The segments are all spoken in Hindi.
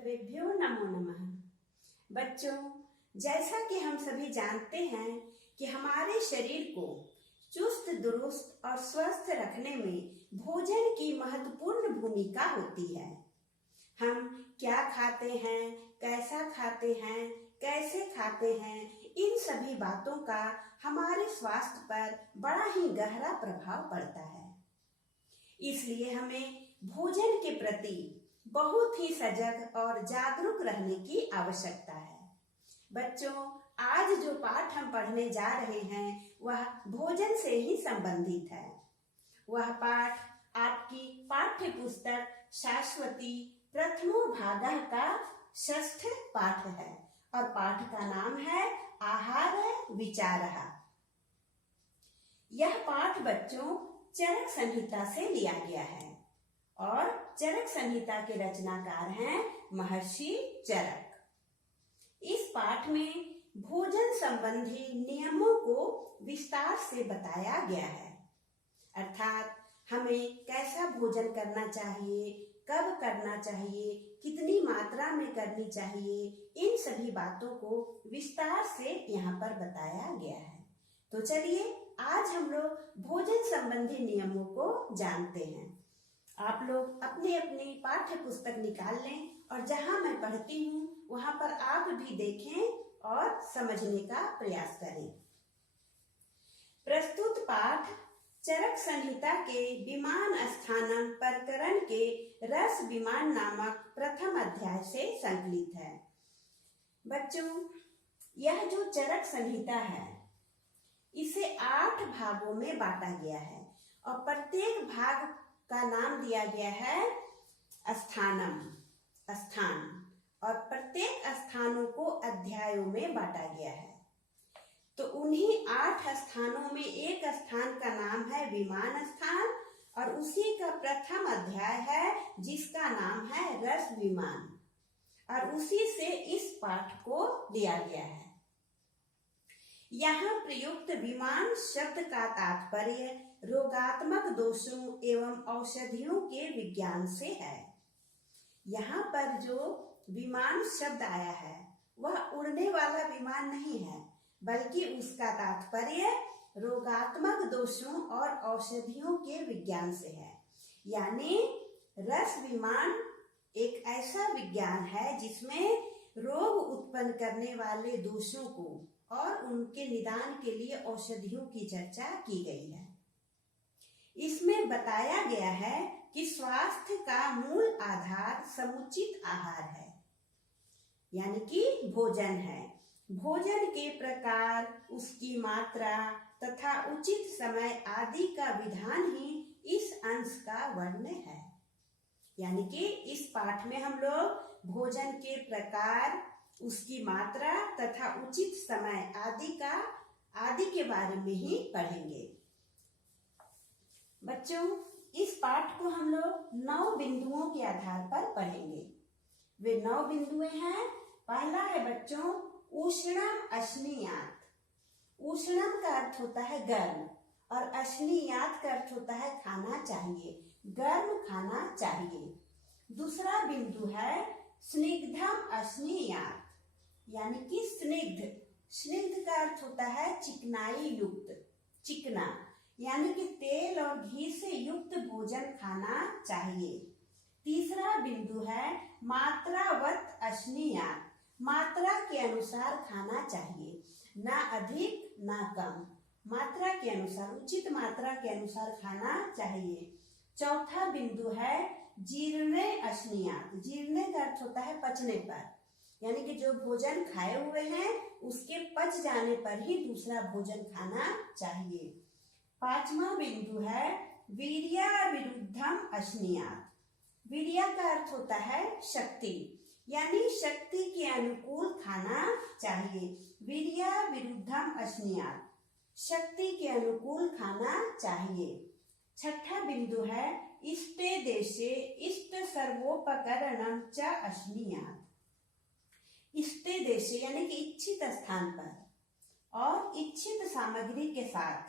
सर्वेभ्यो नमो नमः। बच्चों, जैसा कि हम सभी जानते हैं कि हमारे शरीर को चुस्त दुरुस्त और स्वस्थ रखने में भोजन की महत्वपूर्ण भूमिका होती है। हम क्या खाते हैं, कैसा खाते हैं, कैसे खाते हैं, इन सभी बातों का हमारे स्वास्थ्य पर बड़ा ही गहरा प्रभाव पड़ता है। इसलिए हमें भोजन के प्रति बहुत ही सजग और जागरूक रहने की आवश्यकता है। बच्चों, आज जो पाठ हम पढ़ने जा रहे हैं वह भोजन से ही संबंधित है। वह पाठ आपकी पाठ्य पुस्तक शाश्वती प्रथमो भागः का 6ठ पाठ है और पाठ का नाम है आहार विचारः। यह पाठ बच्चों चरक संहिता से लिया गया है और चरक संहिता के रचनाकार हैं महर्षि चरक। इस पाठ में भोजन संबंधी नियमों को विस्तार से बताया गया है, अर्थात हमें कैसा भोजन करना चाहिए, कब करना चाहिए, कितनी मात्रा में करनी चाहिए, इन सभी बातों को विस्तार से यहाँ पर बताया गया है। तो चलिए आज हम लोग भोजन संबंधी नियमों को जानते हैं। आप लोग अपनी अपनी पाठ्य पुस्तक निकाल लें और जहाँ मैं पढ़ती हूँ वहाँ पर आप भी देखें और समझने का प्रयास करें। प्रस्तुत पाठ चरक संहिता के विमान स्थानम प्रकरण के रस विमान नामक प्रथम अध्याय से संकलित है। बच्चों, यह जो चरक संहिता है इसे 8 भागों में बांटा गया है और प्रत्येक भाग का नाम दिया गया है स्थानम, स्थान, और प्रत्येक स्थानों को अध्यायों में बांटा गया है। तो उन्हीं 8 स्थानों में एक स्थान का नाम है विमान स्थान और उसी का प्रथम अध्याय है जिसका नाम है रस विमान और उसी से इस पाठ को लिया गया है। यहाँ प्रयुक्त विमान शब्द का तात्पर्य रोगात्मक दोषों एवं औषधियों के विज्ञान से है। यहाँ पर जो विमान शब्द आया है वह उड़ने वाला विमान नहीं है, बल्कि उसका तात्पर्य रोगात्मक दोषों और औषधियों के विज्ञान से है। यानी रस विमान एक ऐसा विज्ञान है जिसमें रोग उत्पन्न करने वाले दोषों को और उनके निदान के लिए औषधियों की चर्चा की गई है। इसमें बताया गया है कि स्वास्थ्य का मूल आधार समुचित आहार है, यानी कि भोजन है। भोजन के प्रकार, उसकी मात्रा तथा उचित समय आदि का विधान ही इस अंश का वर्ण है। यानी कि इस पाठ में हम लोग भोजन के प्रकार, उसकी मात्रा तथा उचित समय आदि के बारे में ही पढ़ेंगे। बच्चों, इस पाठ को हम लोग 9 बिंदुओं के आधार पर पढ़ेंगे। वे 9 बिंदुएं हैं। पहला है बच्चों उष्णम अश्नीयात। उष्णम का अर्थ होता है गर्म और अश्नीयात का अर्थ होता है खाना चाहिए, गर्म खाना चाहिए। दूसरा बिंदु है स्निग्धम अश्नीयात, यानी कि स्निग्ध। स्निग्ध का अर्थ होता है चिकनाई युक्त, चिकना, यानी कि तेल और घी से युक्त भोजन खाना चाहिए। तीसरा बिंदु है मात्रावत अश्नीयात। मात्रा के अनुसार खाना चाहिए, ना अधिक ना कम, मात्रा के अनुसार, उचित मात्रा के अनुसार खाना चाहिए। चौथा बिंदु है जीर्णे अश्नीयात। जीर्णे का अर्थ होता है पचने पर, यानी कि जो भोजन खाए हुए हैं उसके पच जाने पर ही दूसरा भोजन खाना चाहिए। 5वां बिंदु है वीर्या विरुद्धम अश्नीयात। वीर्या का अर्थ होता है शक्ति, यानी शक्ति के अनुकूल खाना चाहिए। वीर्या विरुद्धम अश्नीयात, शक्ति के अनुकूल खाना चाहिए। 6ठा बिंदु है इष्टे देशे इष्ट सर्वोपकरणम च अश्नीयात। इष्टे देशे यानी कि इच्छित स्थान पर और इच्छित सामग्री के साथ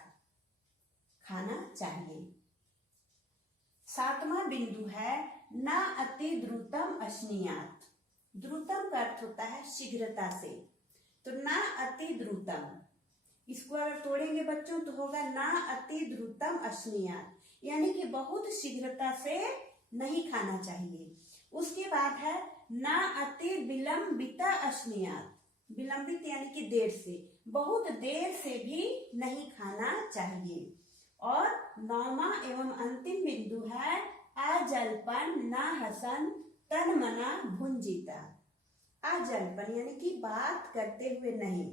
खाना चाहिए। 7वां बिंदु है न अति द्रुतम अश्नीयात। द्रुतम का अर्थ होता है शीघ्रता से, तो ना अति द्रुतम, इसको अगर तोड़ेंगे बच्चों तो होगा ना अति द्रुतम अश्नीयात, यानी कि बहुत शीघ्रता से नहीं खाना चाहिए। उसके बाद है ना अति विलंबित अश्नीयात, विलंबित यानी कि देर से, बहुत देर से भी नहीं खाना चाहिए। और 9वां एवं अंतिम बिंदु है अजल्पन न हसन तन मना भुंजिता। अजल्पन यानी कि बात करते हुए नहीं,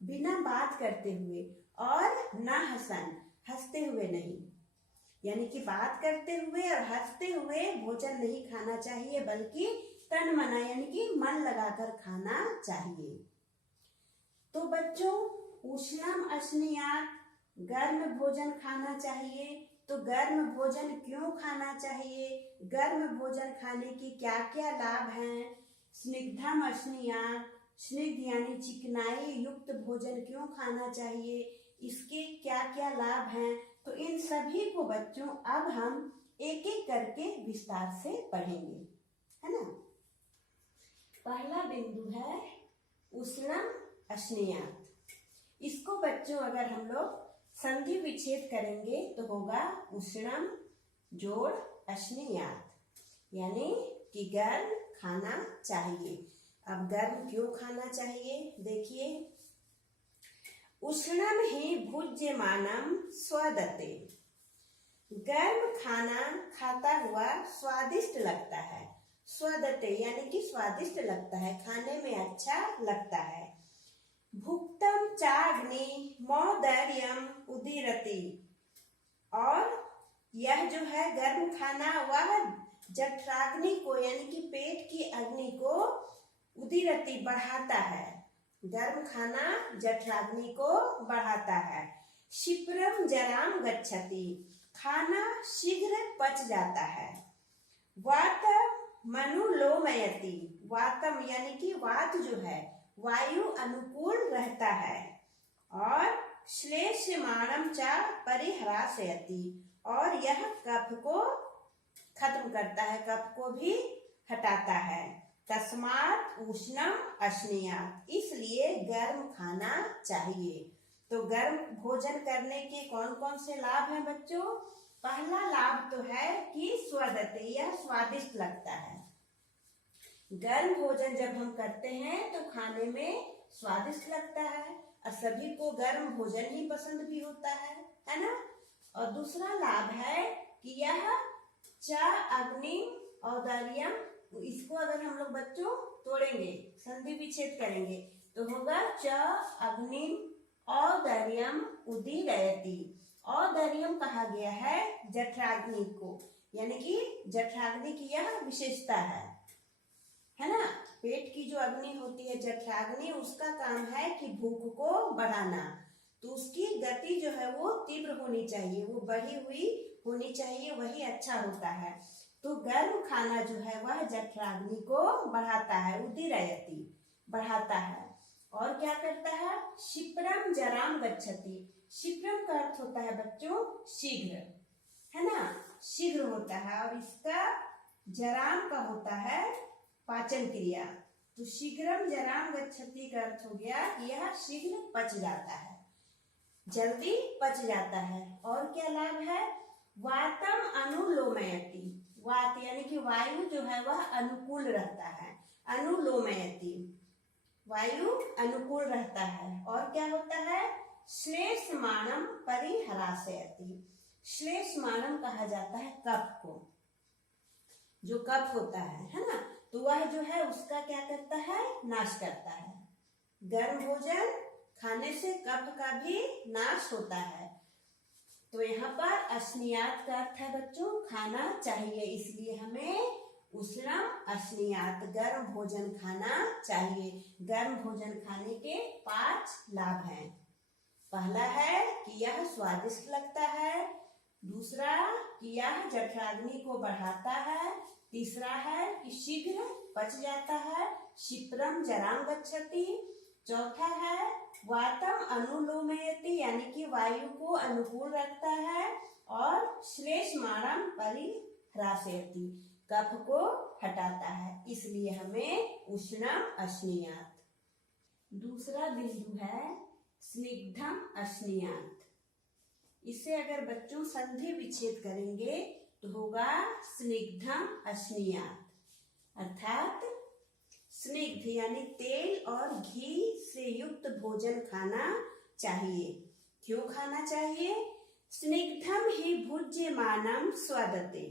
बिना बात करते हुए, और न हसन हंसते हुए नहीं, यानी कि बात करते हुए और हंसते हुए भोजन नहीं खाना चाहिए, बल्कि तन मना यानी कि मन लगाकर खाना चाहिए। तो बच्चों उष्णम अश्नीयात, गर्म भोजन खाना चाहिए। तो गर्म भोजन क्यों खाना चाहिए, गर्म भोजन खाने की क्या क्या लाभ हैं। स्निग्धम अश्नीयात, स्निग्ध यानी चिकनाई युक्त भोजन क्यों खाना चाहिए, इसके क्या क्या लाभ हैं। तो इन सभी को बच्चों अब हम एक एक करके विस्तार से पढ़ेंगे, है ना। पहला बिंदु है उष्णम अश्नीयात। इसको बच्चों अगर हम लोग संधि विच्छेद करेंगे तो होगा उष्णम जोड़ अश्नीयात, यानी कि गर्म खाना चाहिए। अब गर्म क्यों खाना चाहिए, देखिए, उष्णम ही भुज्यमानम स्वदते, गर्म खाना खाता हुआ स्वादिष्ट लगता है। स्वदते यानी कि स्वादिष्ट लगता है, खाने में अच्छा लगता है। भुक्तम चाग्नि मौदर्यम उदीरति, और यह जो है गर्म खाना वह जठराग्नि को यानी कि पेट की अग्नि को उदीरति बढ़ाता है। गर्म खाना जठराग्नि को बढ़ाता है। क्षिप्रम जराम गच्छति, खाना शीघ्र पच जाता है। वातम मनुलोमयति, वातम यानी कि वात जो है वायु अनुकूल रहता है। और श्लेष्माणम च परिह्रासयति, और यह कफ को खत्म करता है, कफ को भी हटाता है। तस्मात् उष्णम अश्नीयात, इसलिए गर्म खाना चाहिए। तो गर्म भोजन करने के कौन कौन से लाभ हैं बच्चों। पहला लाभ तो है कि स्वदते, यह स्वादिष्ट लगता है। गर्म भोजन जब हम करते हैं तो खाने में स्वादिष्ट लगता है, और सभी को गर्म भोजन ही पसंद भी होता है ना। और दूसरा लाभ है कि यह च अग्निम औदार्यम, इसको अगर हम लोग बच्चों तोड़ेंगे, संधि विच्छेद करेंगे तो होगा च अग्निम औदार्यम उदीरयति। औदार्यम कहा गया है जठराग्नि को, यानी कि जठराग्नि की यह विशेषता है ना। पेट की जो अग्नि होती है जठराग्नि, उसका काम है कि भूख को बढ़ाना, तो उसकी गति जो है वो तीव्र होनी चाहिए, वो बढ़ी हुई होनी चाहिए, वही अच्छा होता है। तो गर्म खाना जो है वह जठराग्नि को बढ़ाता है, उदीरयति बढ़ाता है। और क्या करता है, क्षिप्रम जराम गच्छति, क्षिप्रम का अर्थ होता है बच्चों शीघ्र, है ना, शीघ्र होता है। और इसका जराम का होता है पाचन क्रिया। तो शीघ्रम जराम गच्छति का अर्थ हो गया कि यह शीघ्र पच जाता है, जल्दी पच जाता है। और क्या लाभ है, वातम अनुलोमयति, वात यानी कि वायु जो है वह अनुकूल रहता है, अनुलोमयति वायु अनुकूल रहता है। और क्या होता है, श्लेष्माणम परिह्रासयति, श्लेष्माणम कहा जाता है कफ को, जो कफ होता है ना, तो वह जो है उसका क्या करता है, नाश करता है। गर्म भोजन खाने से कफ का भी नाश होता है। तो यहाँ पर अश्नीयात का अर्थ है बच्चों खाना चाहिए, इसलिए हमें उष्णम अश्नीयात गर्म भोजन खाना चाहिए। गर्म भोजन खाने के 5 लाभ हैं। पहला है कि यह स्वादिष्ट लगता है, दूसरा कि यह जठराग्नि को बढ़ाता है, तीसरा है कि शीघ्र पच जाता है, क्षिप्रम जराम गच्छति, चौथा है वातम अनुलोमयति यानी कि वायु को अनुकूल रखता है, और श्लेष्माणम परिह्रासयति कफ को हटाता है, इसलिए हमें उष्णम अश्नीयात। दूसरा बिंदु है स्निग्धम अश्नीयात। इसे अगर बच्चों संधि विच्छेद करेंगे तो होगा स्निग्धम अश्नीयात। अर्थात स्निग्ध यानी तेल और घी से युक्त भोजन खाना चाहिए। क्यों खाना चाहिए? स्निग्धम ही भुज्यमानम स्वदते,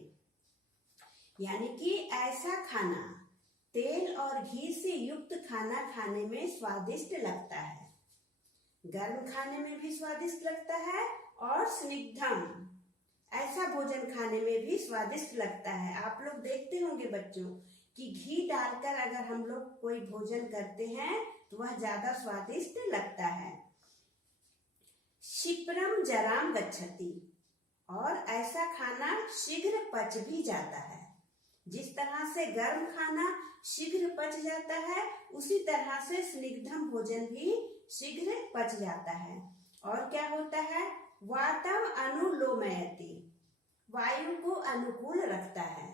यानी कि ऐसा खाना, तेल और घी से युक्त खाना खाने में स्वादिष्ट लगता है। गर्म खाने में भी स्वादिष्ट लगता है और स्निग्धम ऐसा भोजन खाने में भी स्वादिष्ट लगता है। आप लोग देखते होंगे बच्चों कि घी डालकर अगर हम लोग कोई भोजन करते हैं तो वह ज्यादा स्वादिष्ट लगता है। क्षिप्रम जराम गच्छति, और ऐसा खाना शीघ्र पच भी जाता है। जिस तरह से गर्म खाना शीघ्र पच जाता है, उसी तरह से स्निग्धम भोजन भी शीघ्र पच जाता है। और क्या होता है? वातम अनुलोमयति, वायु को अनुकूल रखता है।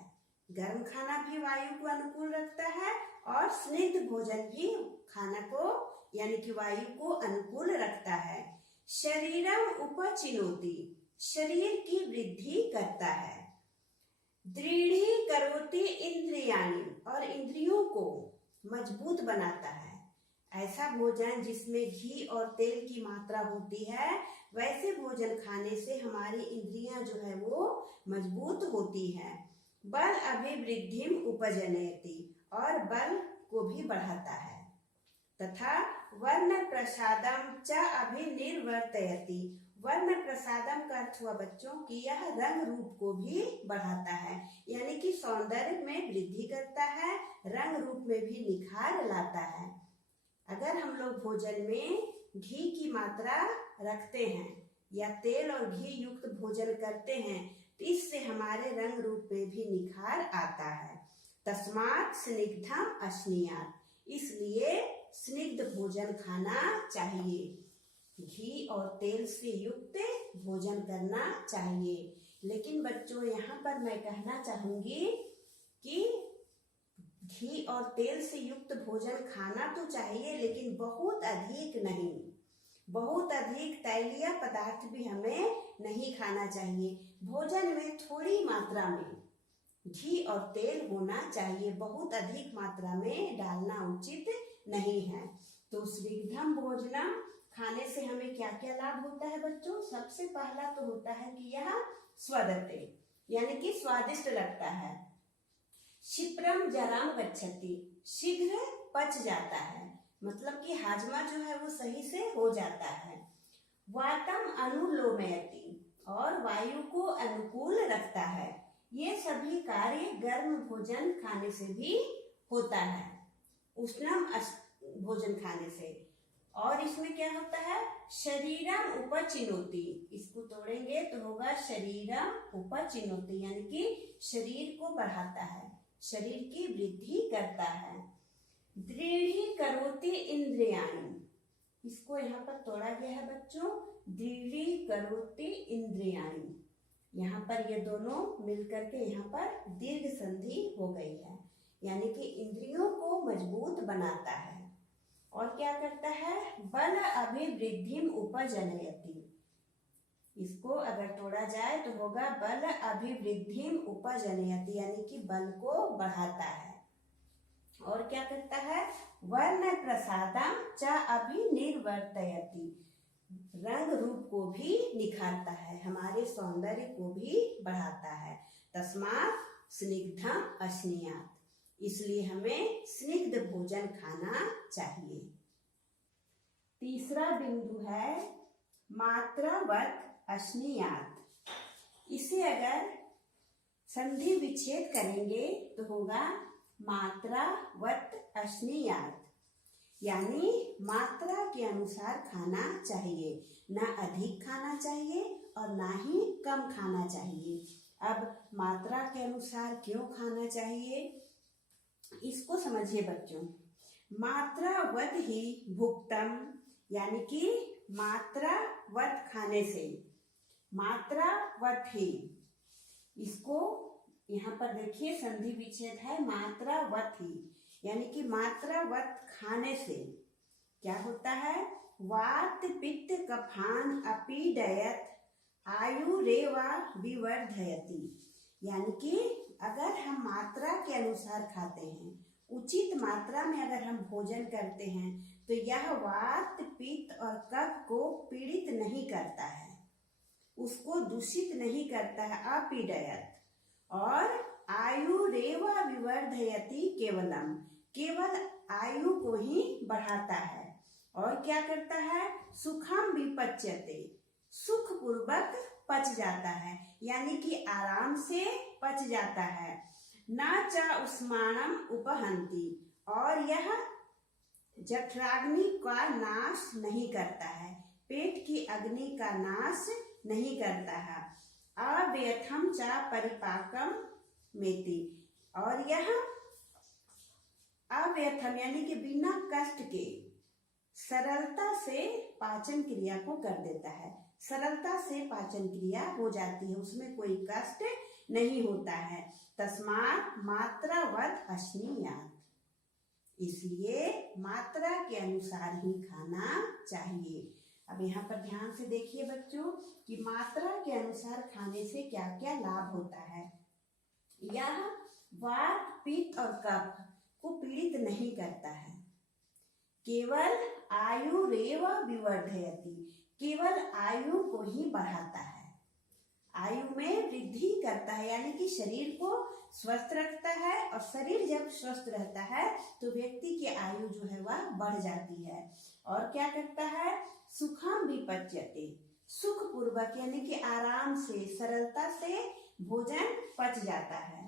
गर्म खाना भी वायु को अनुकूल रखता है और स्निग्ध भोजन भी खाना को यानी कि वायु को अनुकूल रखता है। शरीरम उपचिनोति, शरीर की वृद्धि करता है। दृढ़ी करोति इंद्रियाणि, और इंद्रियों को मजबूत बनाता है। ऐसा भोजन जिसमें घी और तेल की मात्रा होती है, वैसे भोजन खाने से हमारी इंद्रियां जो है वो मजबूत होती है। बल अभिवृद्धिम उपजनयति, और बल को भी बढ़ाता है। तथा वर्ण प्रसादम च अभिनिर्वर्तयति, वर्ण प्रसादम का अर्थ हुआ बच्चों कि यह रंग रूप को भी बढ़ाता है, यानी कि सौंदर्य में वृद्धि करता है, रंग रूप में भी निखार लाता है। अगर हम लोग भोजन में घी की मात्रा रखते हैं या तेल और घी युक्त भोजन करते हैं तो इससे हमारे रंग रूप में भी निखार आता है। तस्मात् स्निग्धम अश्नीयात्, इसलिए स्निग्ध भोजन खाना चाहिए। घी और तेल से युक्त भोजन करना चाहिए। लेकिन बच्चों यहाँ पर मैं कहना चाहूंगी कि घी और तेल से युक्त भोजन खाना तो चाहिए, लेकिन बहुत अधिक नहीं। बहुत अधिक तैलीय पदार्थ भी हमें नहीं खाना चाहिए। भोजन में थोड़ी मात्रा में घी और तेल होना चाहिए, बहुत अधिक मात्रा में डालना उचित नहीं है। तो स्निग्धम भोजनम खाने से हमें क्या क्या लाभ होता है बच्चों? सबसे पहला तो होता है कि यह स्वदते, यानी कि स्वादिष्ट लगता है। क्षिप्रम जराम गच्छति, शीघ्र पच जाता है, मतलब कि हाजमा जो है वो सही से हो जाता है। वातम अनुलोमयति, और वायु को अनुकूल रखता है। ये सभी कार्य गर्म भोजन खाने से भी होता है, उष्णम भोजन खाने से। और इसमें क्या होता है? शरीरम उपचिनोति, इसको तोड़ेंगे तो होगा शरीरम उपचिनोति, यानी कि शरीर को बढ़ाता है, शरीर की वृद्धि करता है। दृढ़ी करोति इंद्रियाणि, इसको यहाँ पर तोड़ा गया है बच्चों, दृढ़ी करोति इंद्रियाणि। यहाँ पर ये दोनों मिलकर के यहाँ पर दीर्घ संधि हो गई है, यानी कि इंद्रियों को मजबूत बनाता है। और क्या करता है? बल अभिवृद्धिम उपजनयति, इसको अगर तोड़ा जाए तो होगा बल अभिवृद्धिम उपजनयति, यानी कि बल को बढ़ाता है। और क्या करता है? वर्ण प्रसादम च अभिनिर्वर्तयति, रंग रूप को भी निखारता है, हमारे सौंदर्य को भी बढ़ाता है। तस्मात् स्निग्धम अश्नीयात्, इसलिए हमें स्निग्ध भोजन खाना चाहिए। तीसरा बिंदु है मात्रावत अश्नीयात्। इसे अगर संधि विच्छेद करेंगे तो होगा मात्रावत अश्नीयात्, यानी मात्रा के अनुसार खाना चाहिए, ना अधिक खाना चाहिए और ना ही कम खाना चाहिए। अब मात्रा के अनुसार क्यों खाना चाहिए, इसको समझिए बच्चों। मात्रावत ही भुक्तम, यानी कि मात्रावत खाने से, मात्रावत ही, इसको यहाँ पर देखिए संधि विच्छेद है मात्रावत ही, यानी कि मात्रावत खाने से क्या होता है, वात पित्त कफान अपीडयत आयुरेवा विवर्धयति, यानी कि अगर हम मात्रा के अनुसार खाते हैं, उचित मात्रा में अगर हम भोजन करते हैं तो यह वात पित्त और कफ को पीड़ित नहीं करता है, उसको दूषित नहीं करता है, अपीडयत, और आयुरेवा विवर्धयति केवलम, केवल आयु को ही बढ़ाता है, और क्या करता है, सुखम विपच्यते, सुख पूर्वक पच जाता है, यानी कि आराम से पच जाता है, न च उष्माणम उपहंति, और यह जठराग्नि का नाश नहीं करता है, पेट की अग्नि का नाश नहीं करता है, अव्यथम च परिपाकम मेति, और यह अव्यथम यानी कि बिना कष्ट के सरलता से पाचन क्रिया को कर देता है, सरलता से पाचन क्रिया हो जाती है, उसमें कोई कष्ट नहीं होता है। तस्मात् मात्रावत अश्नीयात्, इसलिए मात्रा के अनुसार ही खाना चाहिए। अब यहाँ पर ध्यान से देखिए बच्चों कि मात्रा के अनुसार खाने से क्या क्या लाभ होता है। यह वात पित्त और कफ को पीड़ित नहीं करता है, केवल आयुरेव विवर्धयति, केवल आयु को ही बढ़ाता है, आयु में वृद्धि करता है, यानी कि शरीर को स्वस्थ रखता है, और शरीर जब स्वस्थ रहता है तो व्यक्ति की आयु जो है वह बढ़ जाती है। और क्या करता है, सुखम विपच्यते, सुख पूर्वक यानी कि आराम से सरलता से भोजन पच जाता है।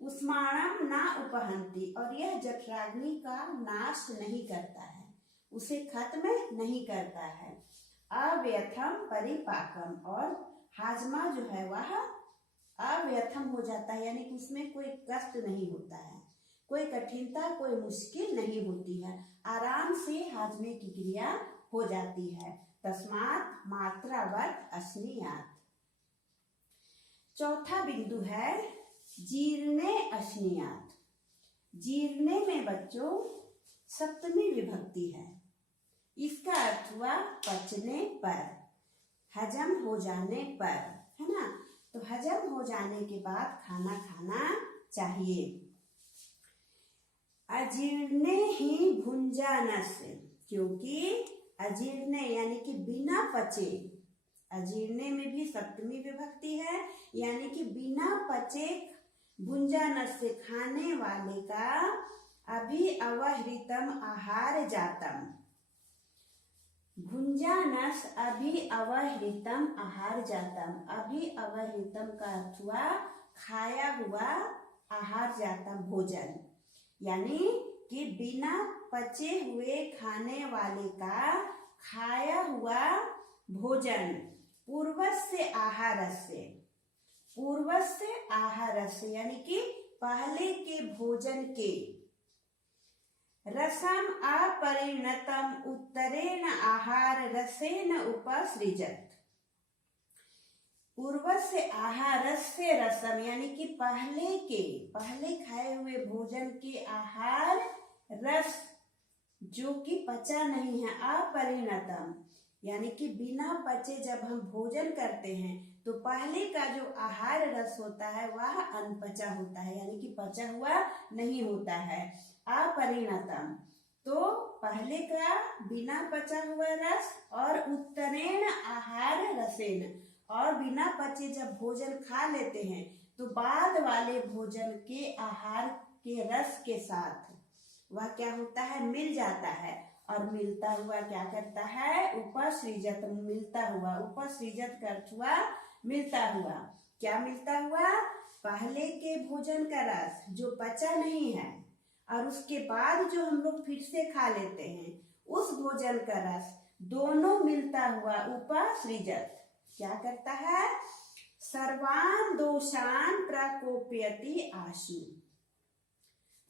उष्माणम ना उपहंति, और यह जठराग्नि का नाश नहीं करता है, उसे खत्म नहीं करता है। अव्यथम परिपाकम, और हाजमा जो है वह अव्यथम हो जाता है, यानी कि उसमें कोई कष्ट नहीं होता है, कोई कठिनता कोई मुश्किल नहीं होती है, आराम से हाजमे की क्रिया हो जाती है। तस्मात् मात्रावत अश्नीयात्। चौथा बिंदु है जीर्णे अश्नीयात्। जीर्णे में बच्चों सप्तमी विभक्ति है, इसका अर्थ हुआ पचने पर, हजम हो जाने पर, है ना, तो हजम हो जाने के बाद खाना खाना चाहिए। अजीर्णे ही भुंजानस्य, क्योंकि अजीर्णे यानी कि बिना पचे, अजीर्णे में भी सप्तमी विभक्ति है, यानी कि बिना पचे भुंजानस्य खाने वाले का अभी अवहृतम आहार जातम, भुंजानस अभी अवहृतम आहार जातम, अभी अवहृतम का अर्थ हुआ खाया हुआ, आहार जातम भोजन, यानी कि बिना पचे हुए खाने वाले का खाया हुआ भोजन, पूर्वस्य आहारस्य, पूर्वस्य आहारस्य यानी कि पहले के भोजन के, रसम अपरिणतम उत्तरेण आहार रसेन उपसृजत, पूर्वस्य आहारस्य रसम यानी कि पहले खाए हुए भोजन के आहार रस जो कि पचा नहीं है, अपरिणतम यानी कि बिना पचे जब हम भोजन करते हैं तो पहले का जो आहार रस होता है वह अनपचा होता है, यानी कि पचा हुआ नहीं होता है। अपरिणतम तो पहले का बिना पचा हुआ रस, और उत्तरेण आहार रसेन, और बिना पचे जब भोजन खा लेते हैं तो बाद वाले भोजन के आहार के रस के साथ वह क्या होता है, मिल जाता है, और मिलता हुआ क्या करता है, उपसृजत, मिलता हुआ, उपसृजत का अर्थ हुआ मिलता हुआ। क्या मिलता हुआ, पहले के भोजन का रस जो पचा नहीं है और उसके बाद जो हम लोग फिर से खा लेते हैं उस भोजन का रस, दोनों मिलता हुआ उपसृजत क्या करता है, सर्वान दोषान प्रकोपयति आशु।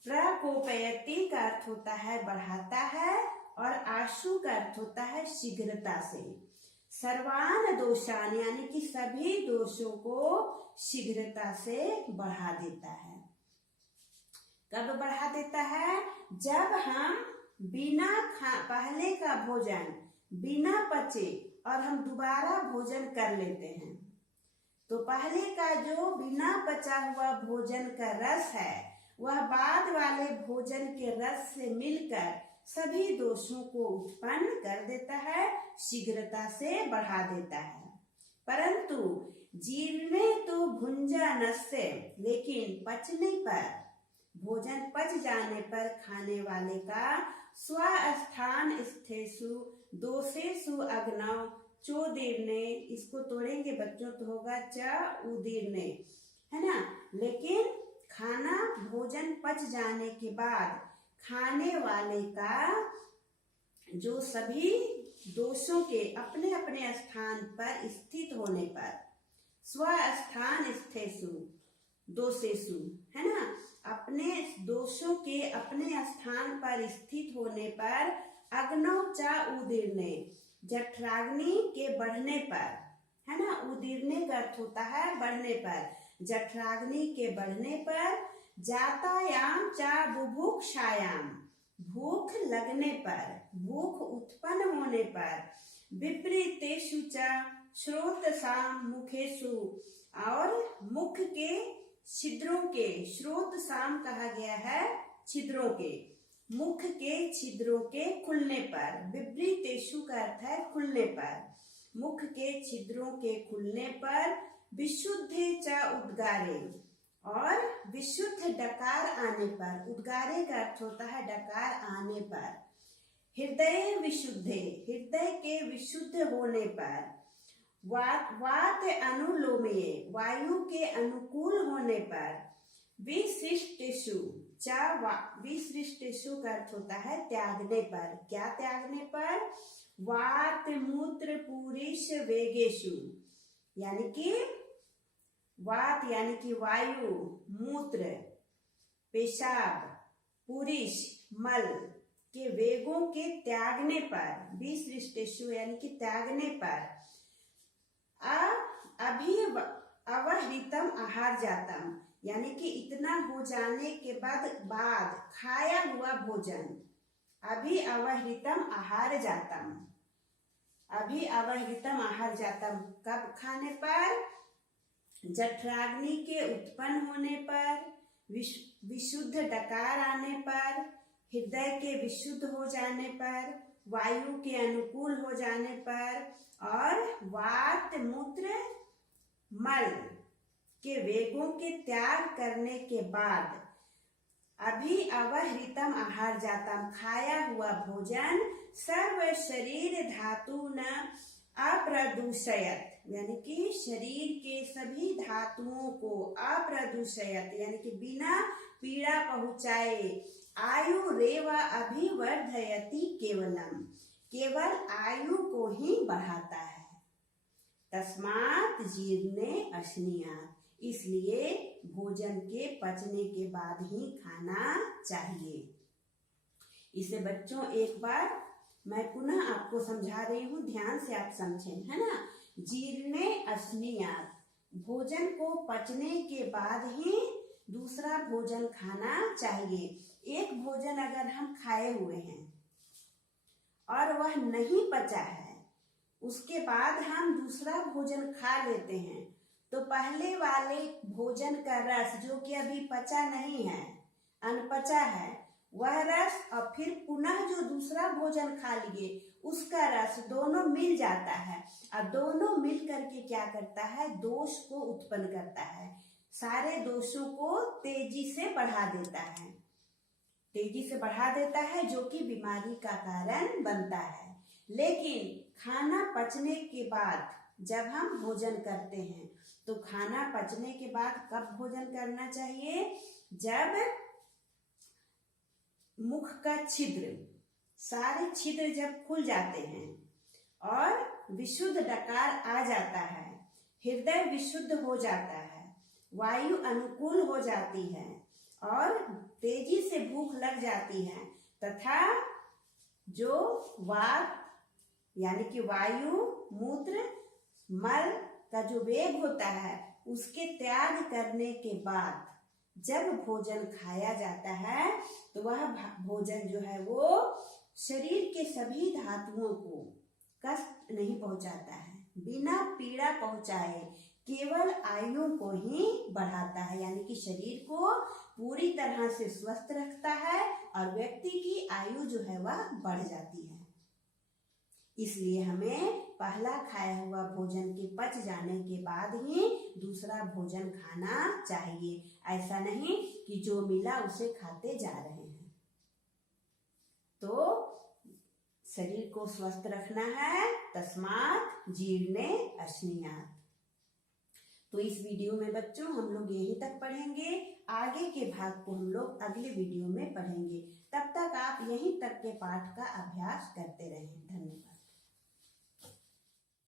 प्रकोपयति का अर्थ होता है बढ़ाता है, और आशु का अर्थ होता है शीघ्रता से। सर्वान दोषान यानी कि सभी दोषों को शीघ्रता से बढ़ा देता है। कब बढ़ा देता है? जब हम पहले का भोजन बिना पचे और हम दोबारा भोजन कर लेते हैं, तो पहले का जो बिना पचा हुआ भोजन का रस है वह बाद वाले भोजन के रस से मिलकर सभी दोषों को उत्पन्न कर देता है, शीघ्रता से बढ़ा देता है। परंतु जीर्णे तो भुंजा नस्य, लेकिन पचने पर, भोजन पच जाने पर खाने वाले का स्वस्थान स्थितेषु दोषेषु अग्नौ चोदीर्णे, इसको तोड़ेंगे बच्चों तो होगा च उदीर्णे, है ना। लेकिन खाना भोजन पच जाने के बाद खाने वाले का जो सभी दोषों के अपने अपने स्थान पर स्थित होने पर, स्वस्थान स्थितेषु दोषेषु, है ना, अपने दोषों के अपने स्थान पर स्थित होने पर, अग्नौ च उदीर्णे, जठराग्नि के बढ़ने पर, है ना, उदीर्णे का अर्थ होता है बढ़ने पर, जठराग्नि के बढ़ने पर, जातायाम च बुभुक्षायाम, भूख लगने पर, भूख उत्पन्न होने पर, विपरीतेषु च श्रोतसाम मुखेषु, और मुख के छिद्रों के, श्रोतसाम कहा गया है छिद्रों के, मुख के छिद्रों के खुलने पर, विपरीतेषु का अर्थ है खुलने पर, मुख के छिद्रों के खुलने पर, विशुद्धे च उद्गारे, और विशुद्ध डकार आने पर, उद्गारे का अर्थ होता है डकार आने पर, हृदय विशुद्धे, हृदय के विशुद्ध होने पर, वात अनुलोमे, वायु के अनुकूल होने पर, विसृष्टेषु, विसृष्टेषु का अर्थ होता है त्यागने पर, क्या त्यागने पर? वात मूत्र पुरीश वेगेषु, यानी कि वात यानी कि वायु, मूत्र पेशाब, पुरीश मल के वेगों के त्यागने पर, विसृष्टेषु यानी कि त्यागने पर, अभी अवहृतम आहार जातम, यानी कि इतना हो जाने के बाद खाया हुआ भोजन, अभी अवहृतम आहार जातम, अभी अवहृतम आहार जातम, कब खाने पर? जठराग्नि के उत्पन्न होने पर, विशुद्ध डकार आने पर, हृदय के विशुद्ध हो जाने पर, वायु के अनुकूल हो जाने पर, और वात मूत्र मल के वेगों के त्याग करने के बाद, अभी अवहृतम आहार जातम, खाया हुआ भोजन, सर्व शरीर धातु न अप्रदूषयत, यानी कि शरीर के सभी धातुओं को, अप्रदूषयत यानी कि बिना पीड़ा पहुंचाए, आयु रेव अभिवर्धयति केवलम, केवल आयु को ही बढ़ाता है। तस्मात् जीर्णे अश्नीयात्, इसलिए भोजन के पचने के बाद ही खाना चाहिए। इसे बच्चों एक बार मैं पुनः आपको समझा रही हूँ, ध्यान से आप समझें, है ना। जीर्णे अश्नीयात्, भोजन को पचने के बाद ही दूसरा भोजन खाना चाहिए। एक भोजन अगर हम खाए हुए हैं और वह नहीं पचा है, उसके बाद हम दूसरा भोजन खा लेते हैं, तो पहले वाले भोजन का रस जो कि अभी पचा नहीं है, अनपचा है, वह रस और फिर पुनः जो दूसरा भोजन खा लिए उसका रस, दोनों मिल जाता है, और दोनों मिल करके क्या करता है? दोष को उत्पन्न करता है, सारे दोषों को तेजी से बढ़ा देता है, तेजी से बढ़ा देता है, जो कि बीमारी का कारण बनता है। लेकिन खाना पचने के बाद जब हम भोजन करते हैं, तो खाना पचने के बाद कब भोजन करना चाहिए? जब मुख का छिद्र, सारे छिद्र जब खुल जाते हैं और विशुद्ध डकार आ जाता है, हृदय विशुद्ध हो जाता है, वायु अनुकूल हो जाती है और तेजी से भूख लग जाती है, तथा जो वात यानी कि वायु, मूत्र, मल का जो वेग होता है उसके त्याग करने के बाद जब भोजन खाया जाता है तो वह भोजन जो है वो शरीर के सभी धातुओं को कष्ट नहीं पहुंचाता है, बिना पीड़ा पहुंचाए केवल आयु को ही बढ़ाता है, यानी कि शरीर को पूरी तरह से स्वस्थ रखता है और व्यक्ति की आयु जो है वह बढ़ जाती है। इसलिए हमें पहला खाया हुआ भोजन के पच जाने के बाद ही दूसरा भोजन खाना चाहिए। ऐसा नहीं कि जो मिला उसे खाते जा रहे हैं। तो शरीर को स्वस्थ रखना है, तस्मात् जीर्णे अश्नीयात्। तो इस वीडियो में बच्चों हम लोग यहीं तक पढ़ेंगे, आगे के भाग को हम लोग अगले वीडियो में पढ़ेंगे। तब तक आप यहीं तक के पाठ का अभ्यास करते रहें। धन्यवाद।